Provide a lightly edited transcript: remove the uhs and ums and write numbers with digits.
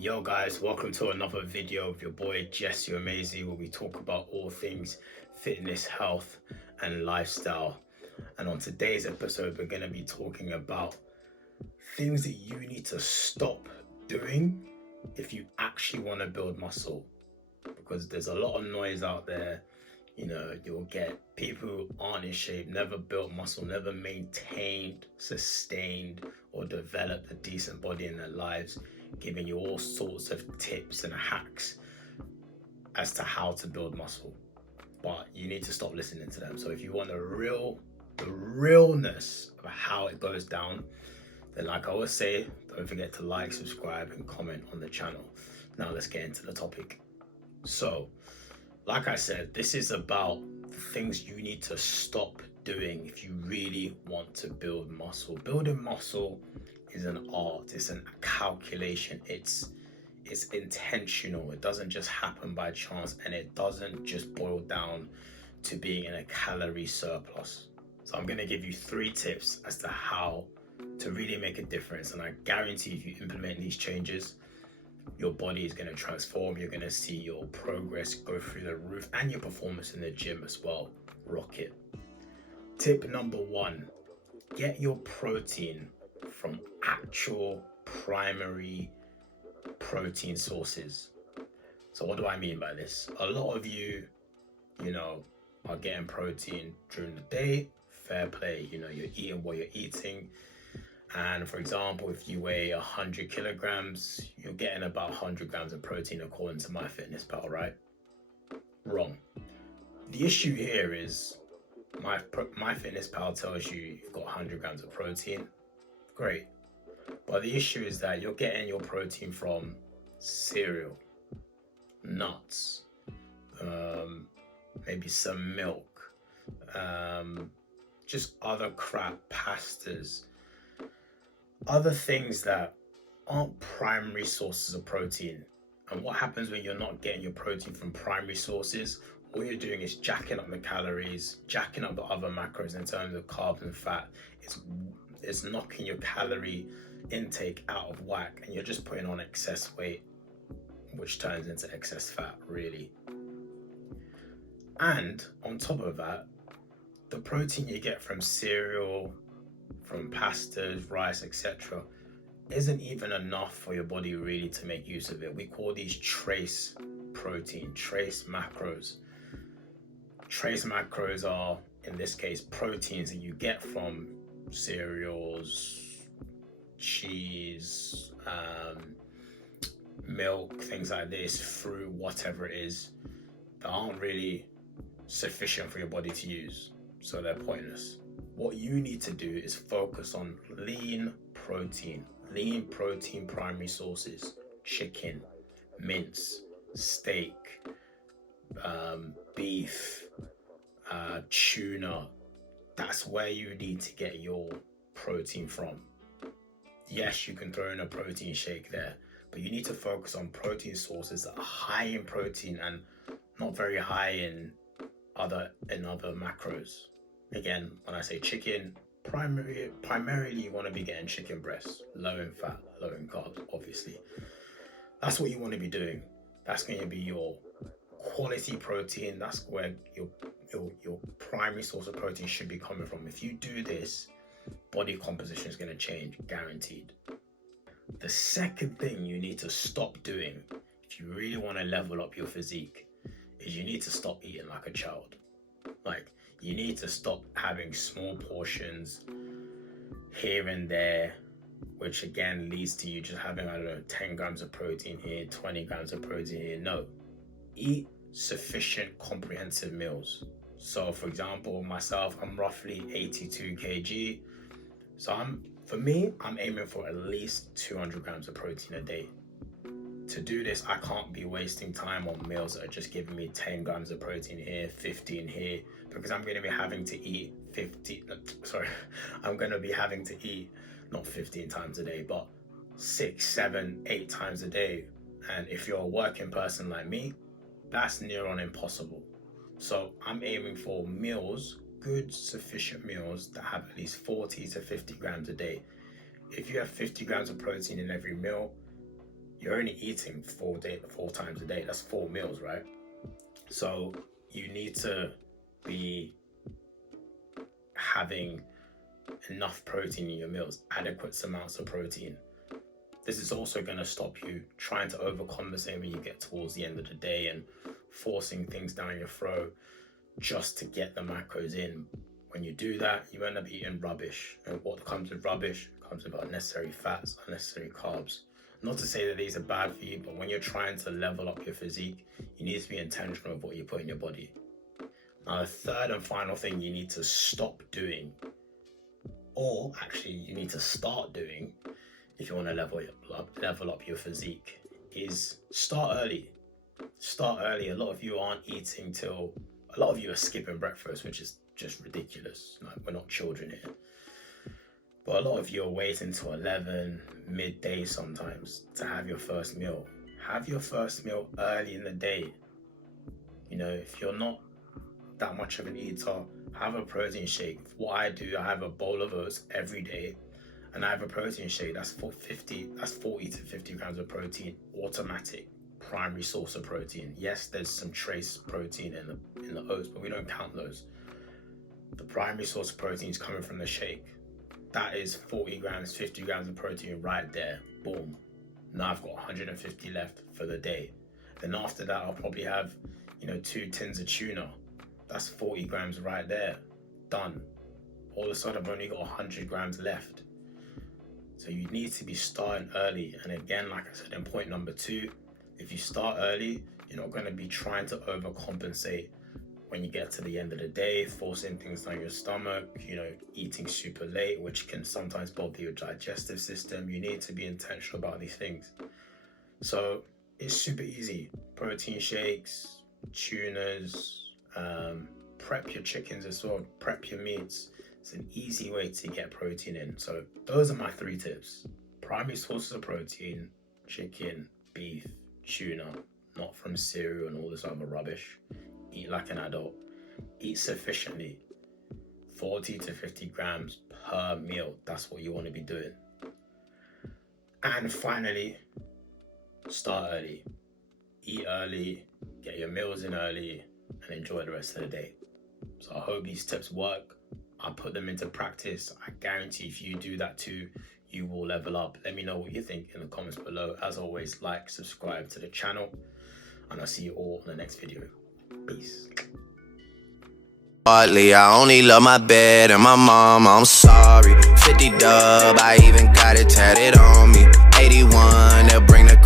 Yo guys, welcome to another video of your boy Jesse Amazing, where we talk about all things fitness, health and lifestyle. And on today's episode, we're going to be talking about things that you need to stop doing if you actually want to build muscle. Because there's a lot of noise out there. You'll get people who aren't in shape, never built muscle, never maintained, sustained, or developed a decent body in their lives, giving you all sorts of tips and hacks as to how to build muscle. But you need to stop listening to them. So if you want the realness of how it goes down, then like I always say, don't forget to like, subscribe, and comment on the channel. Now let's get into the topic. So, like I said, this is about the things you need to stop doing if you really want to build muscle. Building muscle is an art, it's a calculation, it's intentional. It doesn't just happen by chance, and it doesn't just boil down to being in a calorie surplus. So I'm going to give you 3 tips as to how to really make a difference, and I guarantee if you implement these changes, your body is going to transform. You're going to see your progress go through the roof, and your performance in the gym as well rocket. Tip number 1, get your protein from actual primary protein sources. So what do I mean by this? A lot of you are getting protein during the day. Fair play. You're eating what you're eating. And for example, if you weigh 100 kilograms, you're getting about 100 grams of protein according to MyFitnessPal, right? Wrong. The issue here is MyFitnessPal tells you you've got 100 grams of protein. Great. But the issue is that you're getting your protein from cereal, nuts, maybe some milk, just other crap, pastas, other things that aren't primary sources of protein. And what happens when you're not getting your protein from primary sources? All you're doing is jacking up the calories, jacking up the other macros in terms of carbs and fat. It's knocking your calorie intake out of whack, and you're just putting on excess weight, which turns into excess fat, really. And on top of that, the protein you get from cereal, from pastas, rice, etc., isn't even enough for your body really to make use of it. We call these trace protein, trace macros. Trace macros are, in this case, proteins that you get from cereals, cheese, milk, things like this, fruit, whatever it is, that aren't really sufficient for your body to use. So they're pointless. What you need to do is focus on lean protein primary sources: chicken, mince, steak, beef, tuna. That's where you need to get your protein from. Yes, you can throw in a protein shake there, but you need to focus on protein sources that are high in protein and not very high in other macros. Again, when I say chicken, primarily you want to be getting chicken breasts, low in fat, low in carbs, obviously. That's what you want to be doing. That's going to be your quality protein. That's where your primary source of protein should be coming from. If you do this, body composition is going to change, guaranteed. The second thing you need to stop doing if you really want to level up your physique is you need to stop eating like a child. You need to stop having small portions here and there, which again leads to you just having, 10 grams of protein here, 20 grams of protein here. No, eat sufficient comprehensive meals. So for example, myself, I'm roughly 82 kg. So I'm aiming for at least 200 grams of protein a day. To do this, I can't be wasting time on meals that are just giving me 10 grams of protein here, 15 here, because I'm going to be having to eat not 15 times a day, but 6, 7, 8 times a day. And if you're a working person like me, that's near on impossible. So I'm aiming for meals, good, sufficient meals that have at least 40 to 50 grams a day. If you have 50 grams of protein in every meal, you're only eating 4 times a day. That's 4 meals, right? So you need to be having enough protein in your meals, adequate amounts of protein. This is also going to stop you trying to overcompensate when you get towards the end of the day and forcing things down your throat just to get the macros in. When you do that, you end up eating rubbish. And what comes with rubbish comes with unnecessary fats, unnecessary carbs. Not to say that these are bad for you, but when you're trying to level up your physique, you need to be intentional with what you put in your body. Now, the third and final thing you need to stop doing, or actually you need to start doing if you want to level up your physique, is start early. Start early. A lot of you aren't eating till, a lot of you are skipping breakfast, which is just ridiculous. Like, we're not children here. But a lot of you are waiting till 11, midday sometimes, to have your first meal. Have your first meal early in the day. You know, if you're not that much of an eater, have a protein shake. What I do, I have a bowl of oats every day, and I have a protein shake. That's 40 to 50 grams of protein, automatic, primary source of protein. Yes, there's some trace protein in the oats, but we don't count those. The primary source of protein is coming from the shake. That is 40 grams, 50 grams of protein right there. Boom. Now I've got 150 left for the day. Then after that, I'll probably have, 2 tins of tuna. That's 40 grams right there. Done. All of a sudden, I've only got 100 grams left. So you need to be starting early. And again, like I said in point number 2, if you start early, you're not going to be trying to overcompensate when you get to the end of the day, forcing things down your stomach, eating super late, which can sometimes bother your digestive system. You need to be intentional about these things. So it's super easy. Protein shakes, tunas, prep your chickens as well, prep your meats. It's an easy way to get protein in. So those are my 3 tips. Primary sources of protein: chicken, beef, tuna, not from cereal and all this other rubbish. Eat like an adult. Eat sufficiently. 40 to 50 grams per meal. That's what you want to be doing. And finally, start early. Eat early, get your meals in early, and enjoy the rest of the day. So I hope these tips work. I put them into practice. I guarantee if you do that too, you will level up. Let me know what you think in the comments below. As always, like, subscribe to the channel, and I'll see you all in the next video. Peace. Hardly, I only love my bed and my mom, I'm sorry. 50 dub, I even got it tatted on me. 81, they'll bring the